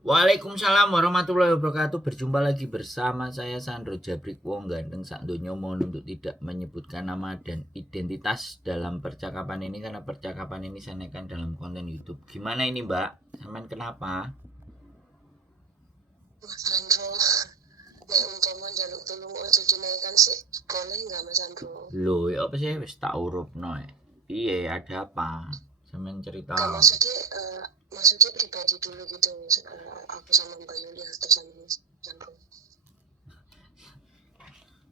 Waalaikumsalam warahmatullahi wabarakatuh. Berjumpa lagi bersama saya Sandro Jabrik Wong Ganteng Sakdonya. Mohon untuk tidak menyebutkan nama dan identitas dalam percakapan ini karena percakapan ini saya naikkan dalam konten YouTube. Gimana ini, Mbak? Sampean kenapa? Mas Andro, nek umpama njaluk tulung ojo dinaikkan sih, boleh nggak Mas Andro? Loh, ya apa sih wis tak urupno. Iya, ada apa? Sampean cerita. Gak maksudnya pribadi dulu gitu, aku sama Mbak Yuli atau sama Mas Andro.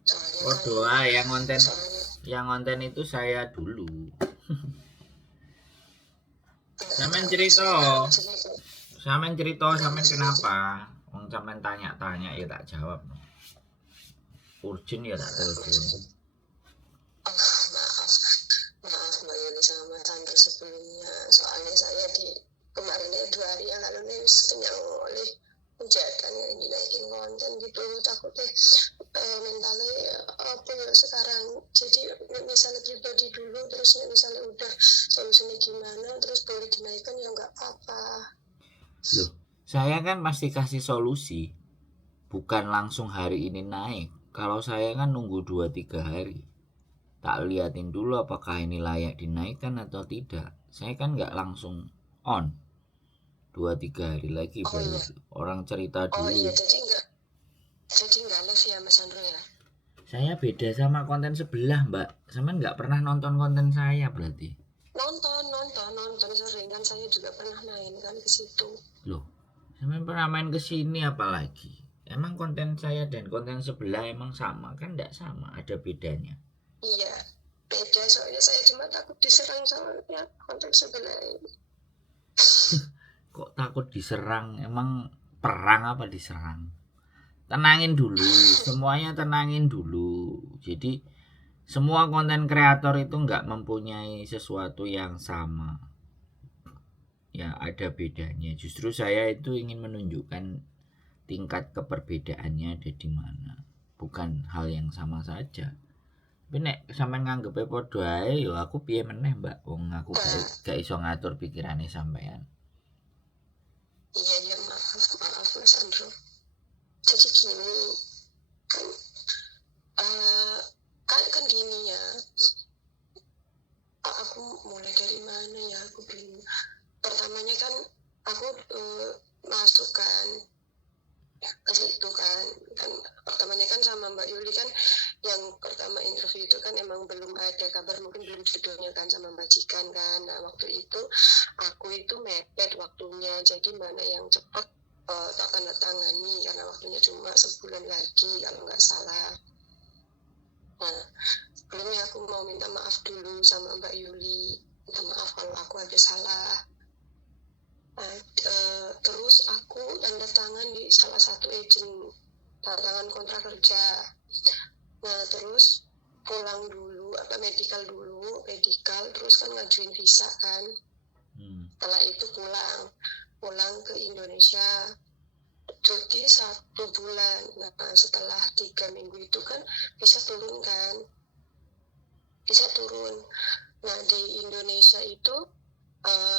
Soalnya kan, Waduh, soalnya yang konten itu saya dulu. Sampean cerita. maksudnya Sampean cerita, sampean maksudnya kenapa? Wong sampean tanya-tanya ya tak jawab. Urgent ya tak telepon. maaf Mbak Yuli sama Mas Andro sebelumnya. Soalnya saya di kemarinnya 2 hari yang lalu nih kenyang oleh hujatan yang dinaikin konten gitu, takutnya mentalnya apa ya sekarang. Jadi misalnya pribadi dulu, terus misalnya udah solusinya gimana, terus boleh dinaikkan ya nggak apa-apa. Loh, saya kan pasti kasih solusi. Bukan langsung hari ini naik. Kalau saya kan nunggu 2-3 hari. Tak liatin dulu apakah ini layak dinaikkan atau tidak. Saya kan nggak langsung on. 2-3 hari lagi Oh baru iya, orang cerita oh dulu. iya, jadi nggak live ya Mas Andro ya? Saya beda sama konten sebelah, Mbak. Sama nggak pernah nonton konten saya berarti. Nonton sering kan, saya juga pernah main kan ke situ. Loh, sama pernah main ke sini apalagi? Emang konten saya dan konten sebelah emang sama? Kan nggak sama, ada bedanya. Iya, beda, soalnya saya cuma takut diserang sama ya konten sebelah ini. Kok takut diserang? Emang perang apa diserang? Tenangin dulu, semuanya tenangin dulu. Jadi semua konten kreator itu nggak mempunyai sesuatu yang sama. Ya ada bedanya. Justru saya itu ingin menunjukkan tingkat keperbedaannya ada di mana. Bukan hal yang sama saja. Tapi nek sampean nganggepe padha ae ya aku piye meneh, Mbak. Wong aku gak iso ngatur pikirane sampean. Iya, maaf Mas Andro. Jadi gini, kan kan gini ya, aku mulai dari mana ya, aku bingung. Pertamanya kan aku masuk kan ke situ kan pertamanya kan sama Mbak Yuli kan, yang pertama interview itu kan emang belum ada kabar, mungkin belum jodohnya kan sama majikan kan. Nah waktu itu aku itu mepet waktunya, jadi mana yang cepat tak tanda tangani karena waktunya cuma sebulan lagi kalau nggak salah. Nah sebelumnya aku mau minta maaf dulu sama Mbak Yuli, minta maaf kalau aku ada salah. Nah, terus aku tanda tangan di salah satu agent, tanda tangan kontrak kerja. Nah terus pulang dulu, medical terus kan ngajuin visa kan. Setelah itu pulang ke Indonesia, cuti 1 bulan. Nah setelah 3 minggu itu kan bisa turun. Nah di Indonesia itu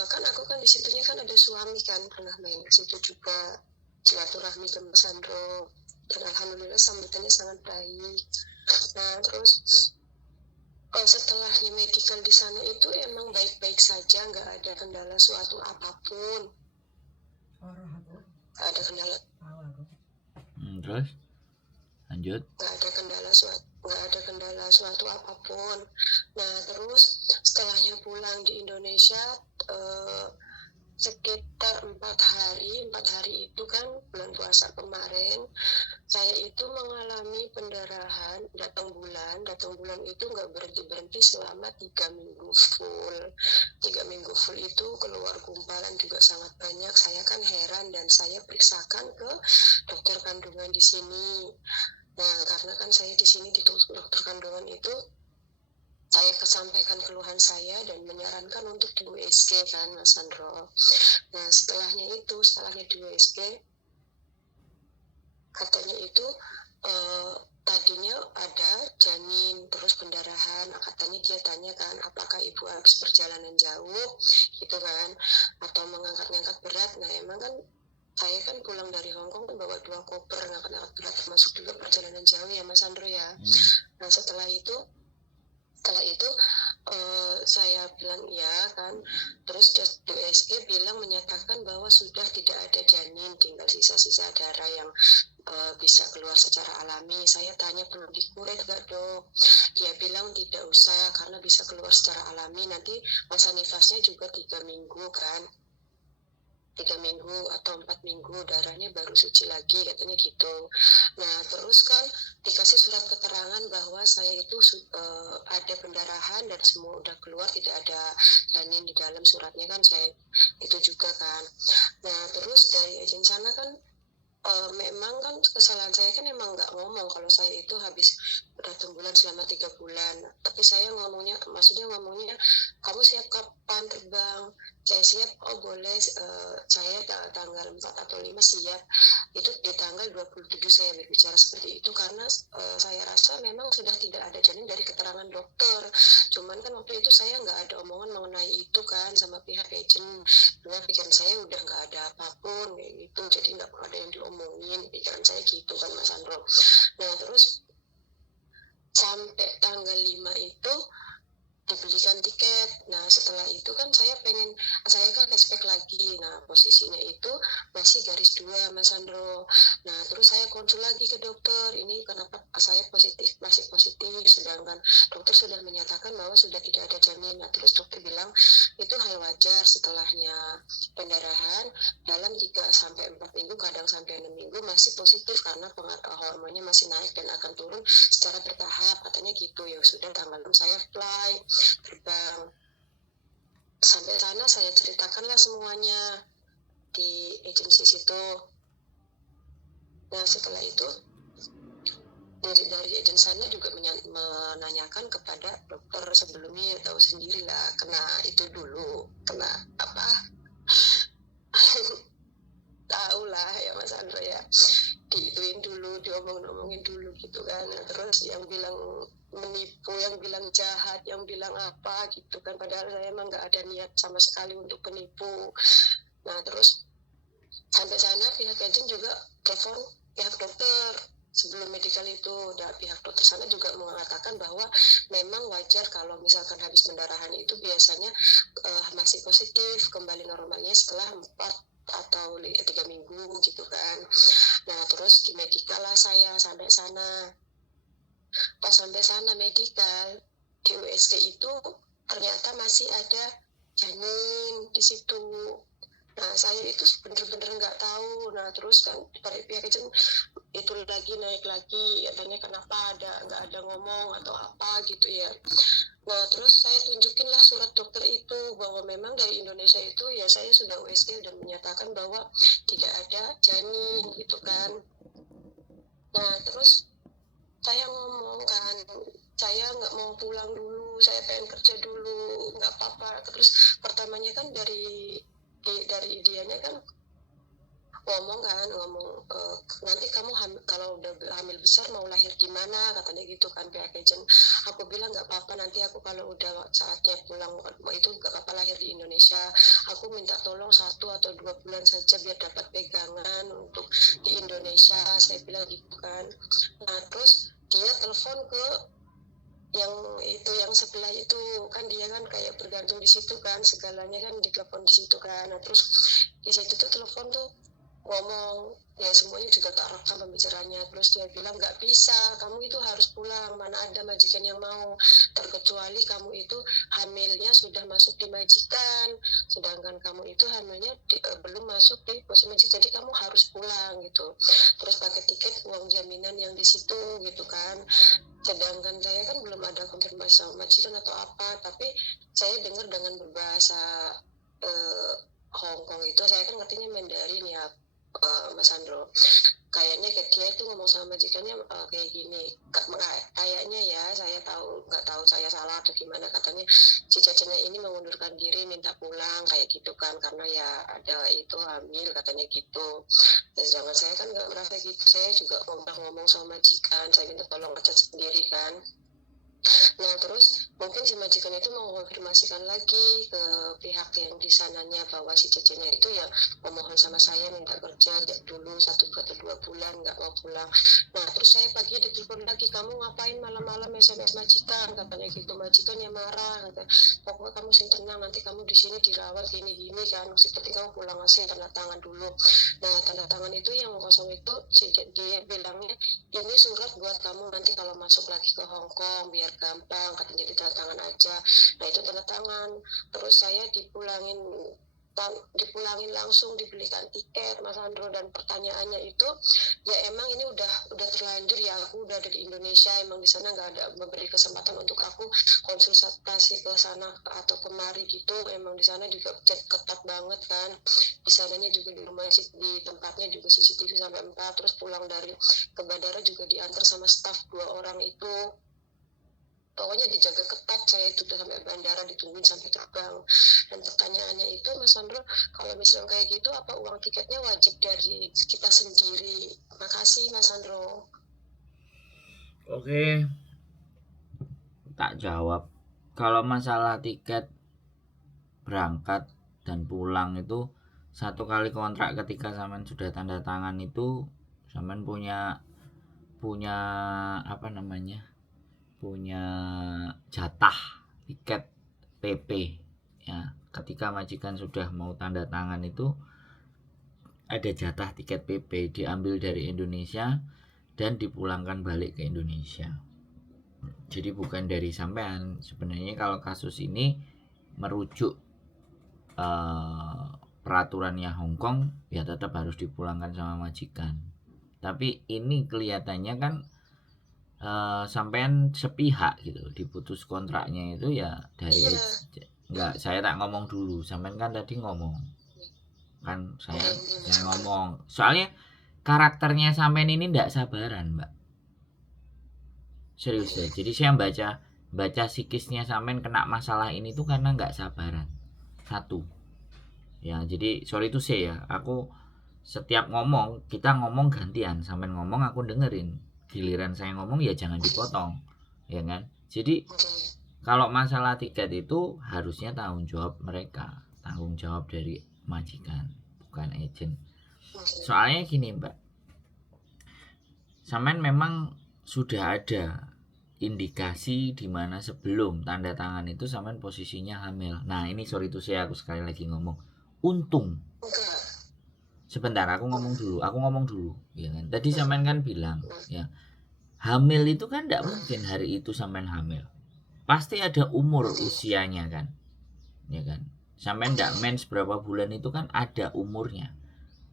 kan aku kan di situnya kan ada suami kan, pernah main ke situ juga, silaturahmi ke Mas Sandro, dan alhamdulillah sambutannya sangat baik. Nah terus setelahnya medical di sana itu emang baik-baik saja, nggak ada kendala suatu apapun, nggak ada kendala. Terus lanjut. Nggak ada kendala suatu apapun. Nah terus setelahnya pulang di Indonesia sekitar 4 hari itu kan bulan puasa kemarin, saya itu mengalami pendarahan datang bulan itu nggak berhenti selama 3 minggu full. 3 minggu full itu keluar gumpalan juga sangat banyak. Saya kan heran dan saya periksakan ke dokter kandungan di sini. Nah karena kan saya di sini di dokter kandungan itu saya kesampaikan keluhan saya dan menyarankan untuk di USG kan Mas Sandro. Nah setelahnya di USG katanya itu tadinya ada janin terus pendarahan. Katanya dia tanya kan apakah ibu habis perjalanan jauh gitu kan, atau mengangkat berat. Nah emang kan saya kan pulang dari Hong Kong kan bawa 2 koper, anak-anak berat termasuk juga perjalanan jauh ya Mas Andro ya. Nah setelah itu saya bilang iya kan, terus USG bilang menyatakan bahwa sudah tidak ada janin, tinggal sisa-sisa darah yang bisa keluar secara alami. Saya tanya perlu dikuret nggak dok? Dia bilang tidak usah karena bisa keluar secara alami. Nanti masa nifasnya juga 3 minggu kan. 3 minggu atau 4 minggu darahnya baru suci lagi katanya gitu. Nah terus kan dikasih surat keterangan bahwa saya itu ada pendarahan dan semua udah keluar, tidak ada janin di dalam suratnya kan, saya itu juga kan. Nah terus dari agen sana kan memang kan kesalahan saya kan emang nggak ngomong kalau saya itu habis datang bulan selama 3 bulan, tapi saya maksudnya ngomongnya kamu siap kapan terbang, saya siap, oh boleh, saya tanggal 4 atau 5 siap, itu di tanggal 27 saya berbicara seperti itu karena saya rasa memang sudah tidak ada janin dari keterangan dokter, cuman kan waktu itu saya nggak ada omongan mengenai itu kan sama pihak agent, dengan pikiran saya udah nggak ada apapun kayak gitu, jadi nggak ada yang diomongin, pikiran saya gitu kan Mas Andro. Nah terus sampai tanggal 5 itu dibelikan tiket. Nah setelah itu kan saya kan cashback lagi. Nah posisinya itu masih garis 2 Mas Andro. Nah terus saya konsul lagi ke dokter, ini kenapa saya masih positif, sedangkan dokter sudah menyatakan bahwa sudah tidak ada janin. Nah terus dokter bilang itu hal wajar setelahnya pendarahan dalam 3-4 minggu, kadang sampai 6 minggu masih positif karena hormonnya masih naik dan akan turun secara bertahap katanya gitu. Ya sudah tanggal 6 saya fly terbang. Sampai sana saya ceritakanlah semuanya di agensi situ. Nah setelah itu dari agen sana juga menanyakan kepada dokter sebelumnya, tahu sendirilah kena itu dulu, kena apa tahu lah ya Mas Andro ya, diituin dulu, diomongin dulu gitu kan. Nah, terus yang bilang menipu, yang bilang jahat, yang bilang apa gitu kan, padahal saya emang nggak ada niat sama sekali untuk penipu. Nah terus sampai sana pihak agent juga telepon pihak dokter sebelum medical itu. Dan pihak dokter sana juga mengatakan bahwa memang wajar kalau misalkan habis pendarahan itu biasanya masih positif, kembali normalnya setelah 4 atau 3 minggu gitu kan. Nah terus di medical lah saya sampai sana. Pas sampai sana medical di USG itu ternyata masih ada janin di situ. Nah saya itu bener-bener nggak tahu. Nah terus kan dari pihak agent itu naik lagi katanya kenapa nggak ada ngomong atau apa gitu ya. Nah terus saya tunjukin lah surat dokter itu bahwa memang dari Indonesia itu ya saya sudah USG dan menyatakan bahwa tidak ada janin gitu kan. Nah terus saya ngomong kan, saya nggak mau pulang dulu, saya pengen kerja dulu, nggak apa-apa. Terus pertamanya kan dari dianya kan ngomong nanti kamu kalau udah hamil besar mau lahir di mana katanya gitu kan pihak agent. Aku bilang nggak apa-apa, nanti aku kalau udah saatnya pulang itu nggak apa-apa lahir di Indonesia, aku minta tolong 1 atau 2 bulan saja biar dapat pegangan untuk di Indonesia, saya bilang gitu kan. Nah terus dia telepon ke yang sebelah itu kan, dia kan kayak bergantung di situ kan, segalanya kan ditelepon di situ kan. Nah terus di situ tuh telepon tuh ngomong ya semuanya juga tak rekam pembicaranya. Terus dia bilang nggak bisa, kamu itu harus pulang, mana ada majikan yang mau, terkecuali kamu itu hamilnya sudah masuk di majikan, sedangkan kamu itu hamilnya belum masuk di posisi majikan, jadi kamu harus pulang gitu. Terus pakai tiket, uang jaminan yang di situ gitu kan. Sedangkan saya kan belum ada konfirmasi sama majikan atau apa, tapi saya dengar dengan berbahasa Hong Kong itu, saya kan ngertinya Mandarin ya Mas Andro. Kayaknya dia itu ngomong sama majikannya kayak gini, kayaknya ya, saya nggak tahu saya salah atau gimana, katanya si cacanya ini mengundurkan diri minta pulang kayak gitu kan, karena ya ada itu hamil katanya gitu. Dan sedangkan saya kan nggak merasa gitu, saya juga ngomong sama majikan, saya minta tolong ngechat sendiri kan. Nah, terus mungkin si majikan itu mengonfirmasikan lagi ke pihak yang di sananya bahwa si cecenya itu ya memohon sama saya minta kerja dulu 1 atau 2 bulan nggak mau pulang. Nah, terus saya pagi ditelepon lagi, kamu ngapain malam-malam SMS majikan, katanya gitu. Majikan ya marah, kata, pokoknya kamu sing tenang, nanti kamu di sini dirawat gini-gini kan, mesti penting kamu pulang ngasih tanda tangan dulu. Nah, tanda tangan itu yang kosong itu dia bilangnya ini surat buat kamu nanti kalau masuk lagi ke Hong Kong biar gampang, katanya, jadi tanda tangan aja. Nah, itu tanda tangan. Terus saya dipulangin langsung, dibelikan tiket Mas Andro, dan pertanyaannya itu ya emang ini udah terlanjur ya, aku udah ada di Indonesia, emang di sana nggak ada memberi kesempatan untuk aku konsultasi ke sana atau kemari gitu, emang di sana juga ketat banget kan, di sananya juga di rumah di tempatnya juga CCTV sampai 4, terus pulang dari ke bandara juga diantar sama staf 2 orang itu, pokoknya dijaga ketat. Saya itu udah sampai bandara ditungguin sampai terbang. Dan pertanyaannya itu Mas Sandro, kalau misalnya kayak gitu apa uang tiketnya wajib dari kita sendiri? Makasih Mas Sandro. Oke, tak jawab. Kalau masalah tiket berangkat dan pulang itu satu kali kontrak, ketika sampean sudah tanda tangan itu sampean punya punya apa namanya? Punya jatah tiket PP ya. Ketika majikan sudah mau tanda tangan itu ada jatah tiket PP diambil dari Indonesia dan dipulangkan balik ke Indonesia. Jadi bukan dari sampean. Sebenarnya kalau kasus ini merujuk peraturannya Hong Kong, ya tetap harus dipulangkan sama majikan. Tapi ini kelihatannya kan sampean sepihak gitu, diputus kontraknya itu ya dari enggak, saya tak ngomong dulu, sampean kan tadi ngomong kan, saya ngomong soalnya karakternya sampean ini enggak sabaran mbak, serius ya. Jadi saya baca psikisnya sampean kena masalah ini tuh karena enggak sabaran satu ya. Jadi sorry itu saya ya, aku setiap ngomong kita ngomong gantian, sampean ngomong aku dengerin, giliran saya ngomong ya jangan dipotong ya kan. Jadi kalau masalah tiket itu harusnya tanggung jawab mereka, tanggung jawab dari majikan, bukan agent. Soalnya gini mbak, sampean memang sudah ada indikasi di mana sebelum tanda tangan itu sampean posisinya hamil. Nah ini sorry itu saya, aku sekali lagi ngomong untung. Sebentar aku ngomong dulu ya kan. Tadi sampean kan bilang ya hamil itu kan tidak mungkin hari itu sampean hamil, pasti ada umur usianya kan ya kan. Sampean tidak mens berapa bulan itu kan ada umurnya,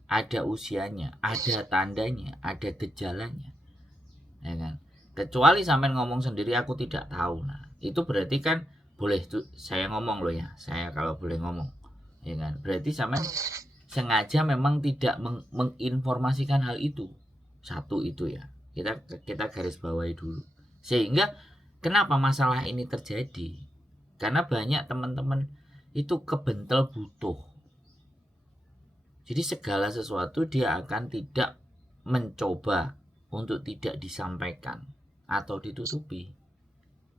ada usianya, ada tandanya, ada gejalanya ya kan. Kecuali sampean ngomong sendiri aku tidak tahu, nah itu berarti kan boleh tuh saya ngomong loh ya, saya kalau boleh ngomong ya kan, berarti sampean sengaja memang tidak menginformasikan hal itu. Satu itu ya, kita garis bawahi dulu. Sehingga kenapa masalah ini terjadi, karena banyak teman-teman itu kebentel butuh. Jadi segala sesuatu dia akan tidak mencoba untuk tidak disampaikan atau ditutupi.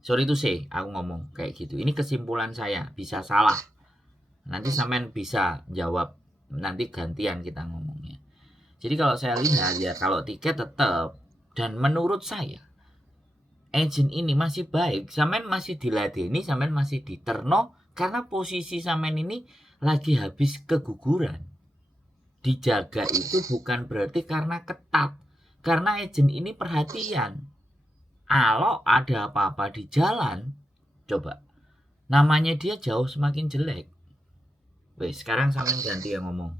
Sorry itu aku ngomong kayak gitu. Ini kesimpulan saya, bisa salah. Nanti sampean bisa jawab, nanti gantian kita ngomongnya. Jadi kalau saya lihat ya, kalau tiket tetap, dan menurut saya agent ini masih baik, sampean masih diladeni, sampean masih diterno, karena posisi sampean ini lagi habis keguguran. Dijaga itu bukan berarti karena ketat, karena agent ini perhatian. Kalau ada apa-apa di jalan, coba namanya dia jauh semakin jelek. Wes sekarang sampean ganti yang ngomong.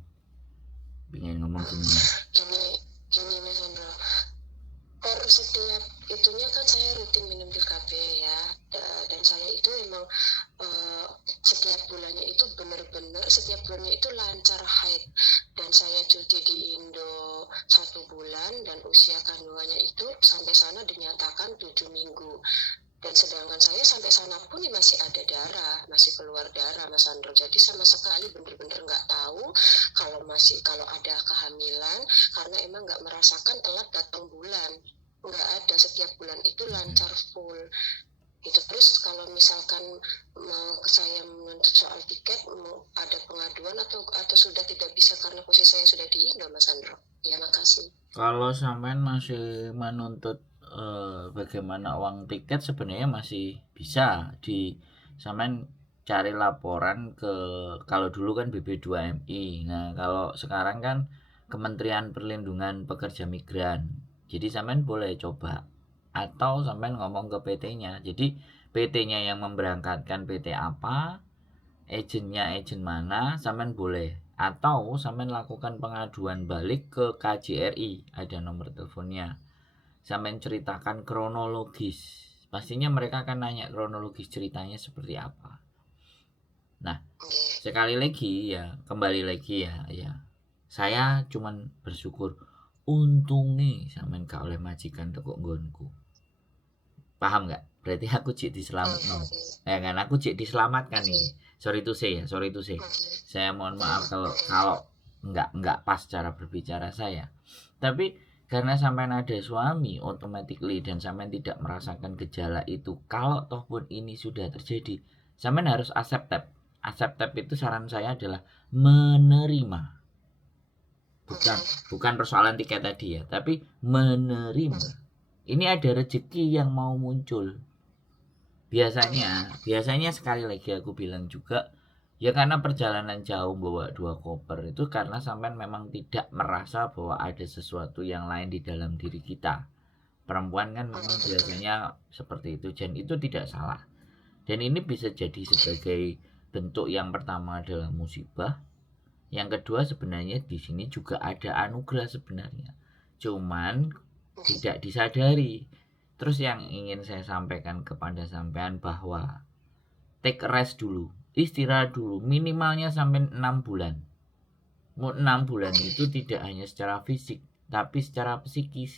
Pengen ngomong gimana? Gini Mas Andro, per setiap itunya kan saya rutin minum pil KB ya, dan saya itu emang setiap bulannya itu benar-benar setiap bulannya itu lancar haid, dan saya cuti di Indo 1 bulan, dan usia kandungannya itu sampai sana dinyatakan 7 minggu. Dan sedangkan saya sampai sana pun masih ada darah, masih keluar darah Mas Andro. Jadi sama sekali benar-benar nggak tahu kalau ada kehamilan, karena emang nggak merasakan telat datang bulan, nggak ada, setiap bulan itu lancar full. Itu terus kalau misalkan mau saya menuntut soal tiket, mau ada pengaduan atau sudah tidak bisa karena posisi saya sudah di Indo, Mas Andro? Ya, makasih. Kalau sampean masih menuntut bagaimana uang tiket, sebenarnya masih bisa sampean cari laporan ke, kalau dulu kan BB2MI. Nah, kalau sekarang kan Kementerian Perlindungan Pekerja Migran. Jadi sampean boleh coba, atau sampean ngomong ke PT-nya. Jadi PT-nya yang memberangkatkan PT apa, agennya agen mana, sampean boleh, atau sampean lakukan pengaduan balik ke KJRI, ada nomor teleponnya. Sampean ceritakan kronologis, pastinya mereka akan nanya kronologis ceritanya seperti apa. Nah, sekali lagi ya, kembali lagi ya, saya cuman bersyukur untungnya sampean gak oleh majikan tekuk nggonku. Paham nggak? Berarti aku cek diselamatkan. Ya kan, aku cek diselamatkan ini. Sorry to say. Saya mohon maaf kalau nggak pas cara berbicara saya. Tapi karena sampean ada suami, automatically, dan sampean tidak merasakan gejala itu, kalau toh pun ini sudah terjadi, sampean harus accept. Accept itu saran saya adalah menerima. Bukan persoalan tiket tadi ya, tapi menerima. Ini ada rezeki yang mau muncul. Biasanya sekali lagi aku bilang juga, ya karena perjalanan jauh bawa 2 koper itu karena sampean memang tidak merasa bahwa ada sesuatu yang lain di dalam diri kita. Perempuan kan memang biasanya seperti itu, dan itu tidak salah. Dan ini bisa jadi sebagai bentuk, yang pertama adalah musibah, yang kedua sebenarnya di sini juga ada anugerah sebenarnya. Cuman tidak disadari. Terus yang ingin saya sampaikan kepada sampean bahwa take rest dulu, istirahat dulu, minimalnya sampai 6 bulan. 6 bulan itu tidak hanya secara fisik, tapi secara psikis.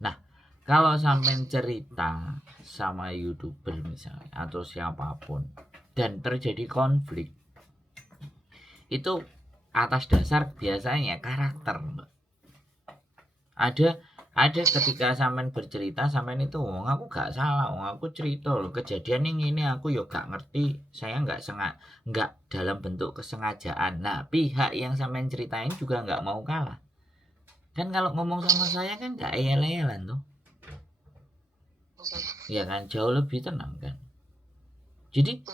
Nah, kalau sampean cerita sama YouTuber misalnya atau siapapun dan terjadi konflik, itu atas dasar biasanya karakter. Ada ketika sampean bercerita, sampean itu aku gak salah, aku cerita loh kejadian ini aku yo gak ngerti, saya nggak dalam bentuk kesengajaan. Nah, pihak yang sampean ceritain juga nggak mau kalah. Kan kalau ngomong sama saya kan gak eyel-eyelan tuh. Ya kan, jauh lebih tenang kan. Jadi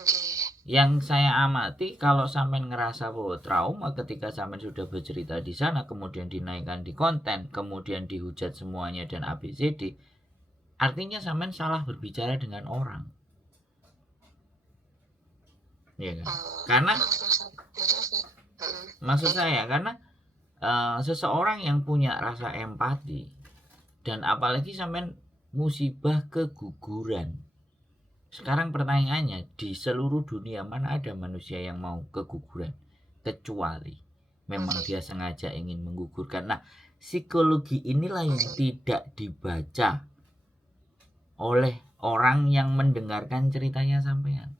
yang saya amati, kalau sampean ngerasa bahwa trauma ketika sampean sudah bercerita di sana, kemudian dinaikkan di konten, kemudian dihujat semuanya dan ABCD, artinya sampean salah berbicara dengan orang. Ya kan? Karena maksud saya, karena seseorang yang punya rasa empati, dan apalagi sampean musibah keguguran. Sekarang pertanyaannya, di seluruh dunia mana ada manusia yang mau keguguran, kecuali memang dia sengaja ingin menggugurkan. Nah, psikologi inilah yang tidak dibaca oleh orang yang mendengarkan ceritanya sampean.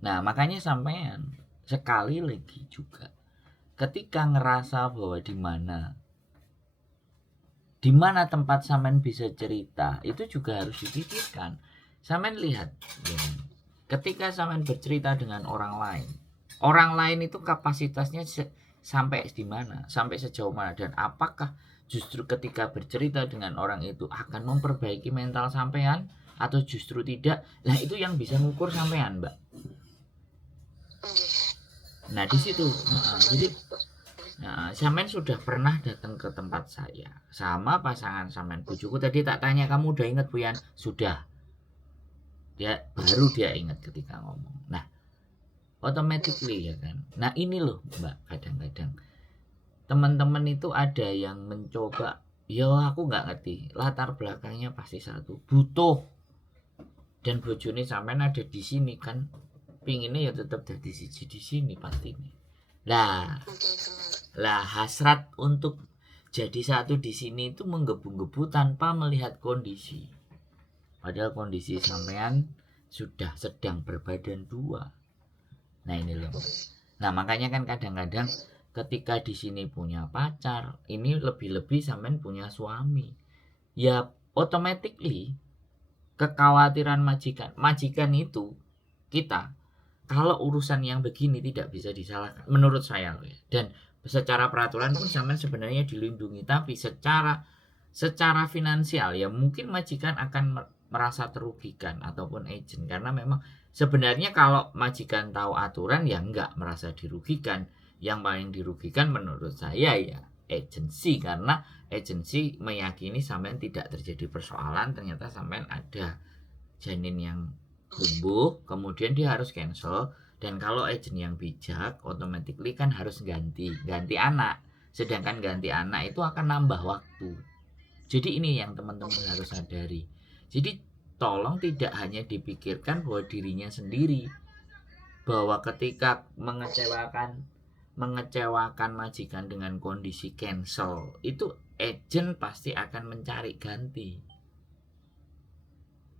Nah, makanya sampean sekali lagi juga, ketika ngerasa bahwa di mana tempat sampean bisa cerita, itu juga harus dipikirkan. Sampean lihat ya, ketika sampean bercerita dengan orang lain itu kapasitasnya sampai di mana, sampai sejauh mana, dan apakah justru ketika bercerita dengan orang itu akan memperbaiki mental sampean atau justru tidak. Nah, itu yang bisa ngukur sampean, Mbak. Nah, di situ jadi sampean sudah pernah datang ke tempat saya sama pasangan sampean. Bujuku tadi tak tanya, kamu udah inget Buyan? Sudah. Baru dia ingat ketika ngomong. Nah, automatically ya kan. Nah, ini loh Mbak, kadang-kadang teman-teman itu ada yang mencoba, ya aku nggak ngerti, latar belakangnya pasti satu, butuh, dan bojone sampean ada di sini kan, pinginnya ya tetap dari siji di sini pasti nih. Lah hasrat untuk jadi satu di sini itu menggebu-gebu tanpa melihat kondisi. Padahal kondisi sampean sudah sedang berbadan dua. Nah, ini loh. Nah, makanya kan kadang-kadang ketika di sini punya pacar, ini lebih-lebih sampean punya suami. Ya automatically kekhawatiran majikan itu kita kalau urusan yang begini tidak bisa disalahkan menurut saya loh ya. Dan secara peraturan pun sampean sebenarnya dilindungi, tapi secara finansial ya mungkin majikan akan merasa terugikan ataupun agent, karena memang sebenarnya kalau majikan tahu aturan ya enggak merasa dirugikan. Yang paling dirugikan menurut saya ya agensi, karena agensi meyakini sampean tidak terjadi persoalan, ternyata sampean ada janin yang tumbuh kemudian dia harus cancel. Dan kalau agent yang bijak automatically kan harus ganti anak, sedangkan ganti anak itu akan nambah waktu. Jadi ini yang teman-teman harus sadari. Jadi tolong tidak hanya dipikirkan bahwa dirinya sendiri, bahwa ketika mengecewakan majikan dengan kondisi cancel itu agent pasti akan mencari ganti.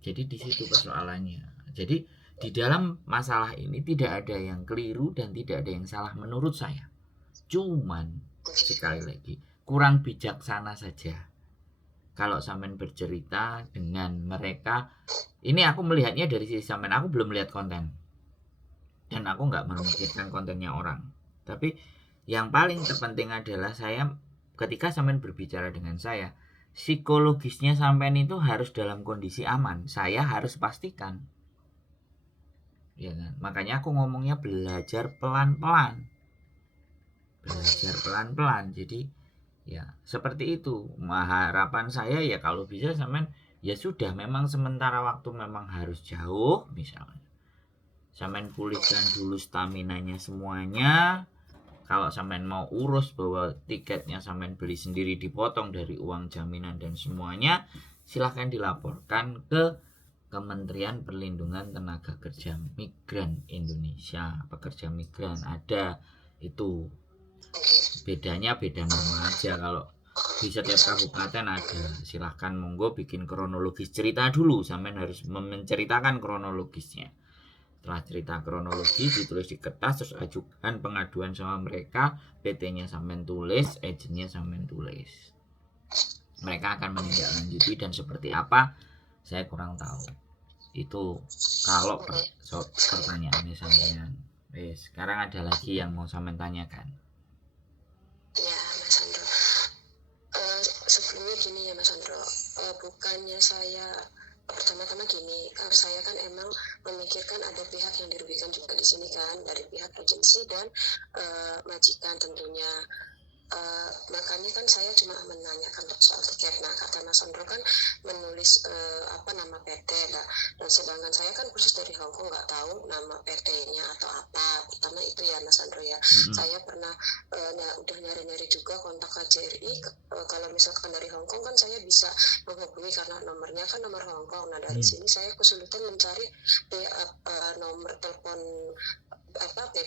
Jadi di situ persoalannya. Jadi di dalam masalah ini tidak ada yang keliru dan tidak ada yang salah menurut saya. Cuman sekali lagi kurang bijaksana saja. Kalau sampean bercerita dengan mereka, ini aku melihatnya dari sisi sampean, aku belum melihat konten. Dan aku nggak memikirkan kontennya orang. Tapi yang paling terpenting adalah saya ketika sampean berbicara dengan saya, psikologisnya sampean itu harus dalam kondisi aman. Saya harus pastikan. Ya kan? Makanya aku ngomongnya belajar pelan-pelan. Jadi ya seperti itu. Harapan saya ya kalau bisa sampean ya sudah, memang sementara waktu memang harus jauh misalnya. Sampean pulihkan dulu staminanya semuanya. Kalau sampean mau urus bahwa tiketnya sampean beli sendiri dipotong dari uang jaminan dan semuanya, silahkan dilaporkan ke Kementerian Perlindungan Tenaga Kerja Migran Indonesia. Pekerja migran ada itu. Bedanya beda nama aja. Kalau di setiap kabupaten ada. Silahkan monggo bikin kronologis cerita dulu. Sampean harus menceritakan kronologisnya. Setelah cerita kronologi ditulis di kertas, terus ajukan pengaduan sama mereka, PT-nya sampean tulis, agentnya sampean tulis. Mereka akan menindaklanjuti dan seperti apa saya kurang tahu. Itu kalau pertanyaannya sampean. Sekarang ada lagi yang mau sampean tanyakan. Ya Mas Andro, sebelumnya gini ya Mas Andro, bukannya saya pertama-tama gini, saya kan emang memikirkan ada pihak yang dirugikan juga di sini kan, dari pihak agensi dan majikan tentunya. Makanya kan saya cuma menanyakan soal tiket. Nah kata Mas Andro kan menulis nama PT lah. Dan sedangkan saya kan khusus dari Hongkong nggak tahu nama PT-nya atau apa. Pertama itu ya Mas Andro ya. Saya pernah udah nyari-nyari juga kontak KJRI. Kalau misalkan dari Hongkong kan saya bisa menghubungi karena nomornya kan nomor Hongkong. Nah dari sini saya kesulitan mencari nomor telepon BP